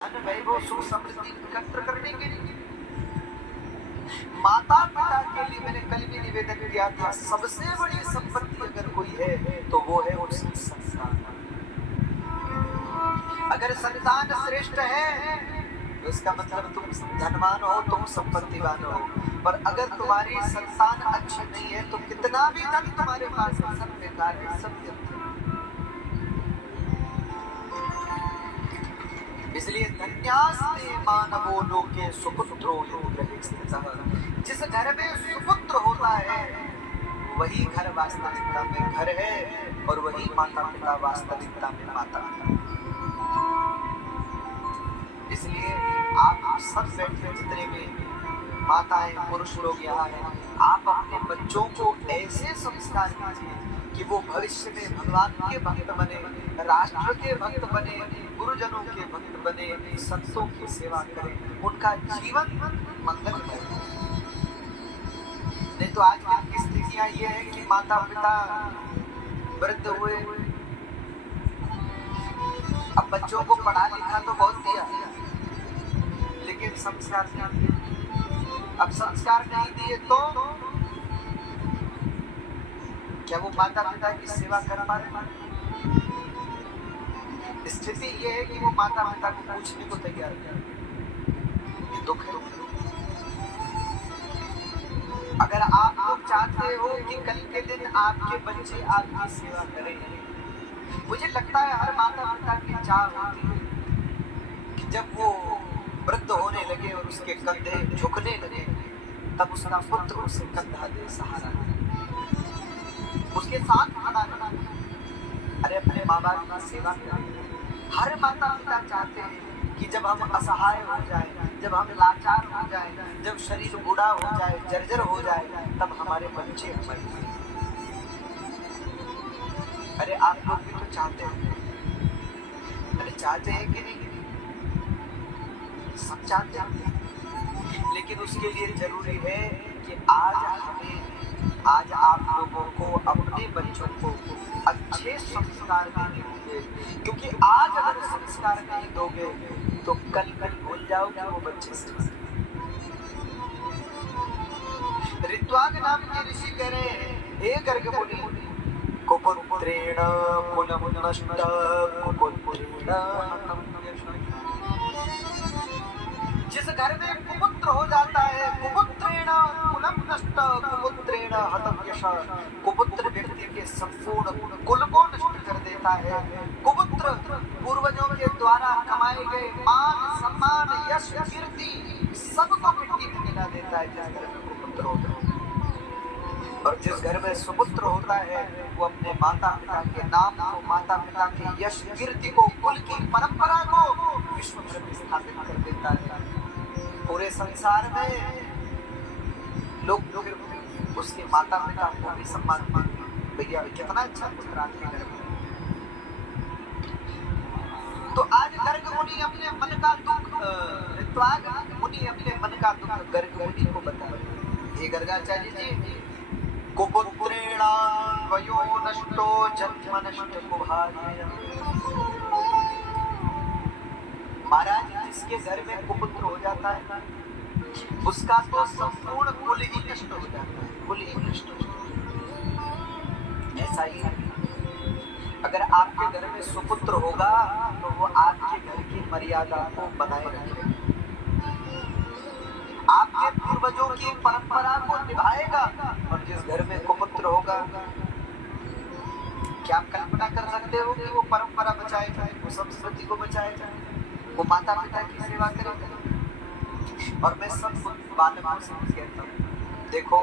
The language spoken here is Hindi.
धन वैभव सुख समृद्धि एकत्र करने के लिए माता पिता के लिए मैंने कल भी निवेदन किया था, सबसे बड़ी संपत्ति अगर कोई है तो वो है उसकी संतान। अगर संतान श्रेष्ठ है तो इसका मतलब तुम धनवान हो, तुम संपत्तिवान हो। पर अगर तुम्हारी संतान अच्छी नहीं है तो कितना भी धन तुम्हारे पास है सब बेकार है, सब व्यर्थ है। इसलिए धन्यास्ते मानवो लोके सुपुत्रो यदि स्थितः। जिस घर में सुपुत्र होता है वही घर वास्तविकता में घर है और वही माता पिता वास्तविकता में माता पिता। इसलिए आप सब बैठे जितने भी माताएं पुरुष लोग यहाँ हैं, आप अपने बच्चों को ऐसे संस्कार दीजिए कि वो भविष्य में भगवान के भक्त बने, राष्ट्र के भक्त बने, गुरुजनों के भक्त बने, संतों की सेवा करें, उनका जीवन मंगलमय हो। नहीं तो आजकल की स्थितियां ये है कि माता पिता वृद्ध हुए, अब बच्चों को पढ़ा लिखा तो बहुत दिया लेकिन संस्कार नहीं दिए। अब संस्कार नहीं दिए तो क्या वो माता पिता की सेवा कर पा रहे? स्थिति ये है कि वो माता पिता को पूछने को तैयार है। ये दुख है। अगर आप लोग चाहते हो कि कल के दिन आपके बच्चे आपकी सेवा करें, मुझे लगता है हर माता पिता की चाह होती है कि जब वो वृद्ध होने लगे और उसके कंधे झुकने लगे तब उसका पुत्र उसे कंधा दे, सहारा दे, उसके साथ खड़ा रहे। अरे अपने माँ बाप की सेवा करें। हर माता पिता चाहते हैं कि जब हम असहाय हो जाए, जब हम लाचार हो जाए, जब शरीर बूढ़ा हो जाए, जर्जर हो जाए, तब हमारे बच्चे हमारे। अरे आप लोग भी तो चाहते हैं, अरे चाहते हैं कि नहीं? सब चाहते हैं, लेकिन उसके लिए जरूरी है कि आज आप लोगों को अपने बच्चों को अच्छे संस्कार देने होंगे, क्योंकि आज अगर संस्कार नहीं दोगे तो कल भूल जाओगे वो बच्चे से। ऋत्वाग नाम के ऋषि कह रहे हैं, हे गर्ग मुनि, कुपुत्रेण कुलम नष्ट कुपुत्रेण हतम यशः। जिस घर में कुपुत्र हो जाता है, कुपुत्रेण कुलम नष्ट कुपुत्रेण हतम यशः, कुपुत्र व्यक्ति के संपूर्ण कुल को नष्ट कर देता है। कुपुत्र पूर्वजों के द्वारा कमाए गए मान सम्मान यश कीर्ति सबको मिट्टी में मिला देता है जिस घर में कुपुत्र होता है। और जिस घर में सुपुत्र होता है वो अपने माता पिता के नाम को, माता पिता के यश कीर्ति को, कुल की परंपरा को विश्व भर में स्थापित कर देता है। पूरे संसार में लोग उसके माता पिता को भी सम्मान मानते हैं। भैया कितना अच्छा पुत्र आपके घर में। तो आज गर्ग मुनि अपने मन का दुख, ऋत्वाग मुनि अपने मन का दुख गर्ग मुनि को बताया। हे गर्गाचार्य जी, कुपुत्रेण वयो नष्टो जन्म नष्ट कुभार्य। महाराज, जिसके घर में कुपुत्र हो जाता है उसका तो संपूर्ण कुल ही नष्ट हो जाता है, कुल ही नष्ट हो जाता है। ऐसा ही है, अगर आपके घर में सुपुत्र होगा तो वो आपके घर की मर्यादा को बनाए रखेगा, आपके पूर्वजों की परंपरा को निभाएगा। और जिस घर में कुपुत्र होगा, क्या आप कल्पना कर सकते हो कि वो परंपरा बचाएगा, वो संस्कृति को बचाएगा, वो माता पिता की सेवा करेगा। और मैं सब बालकों से कहता हूँ, देखो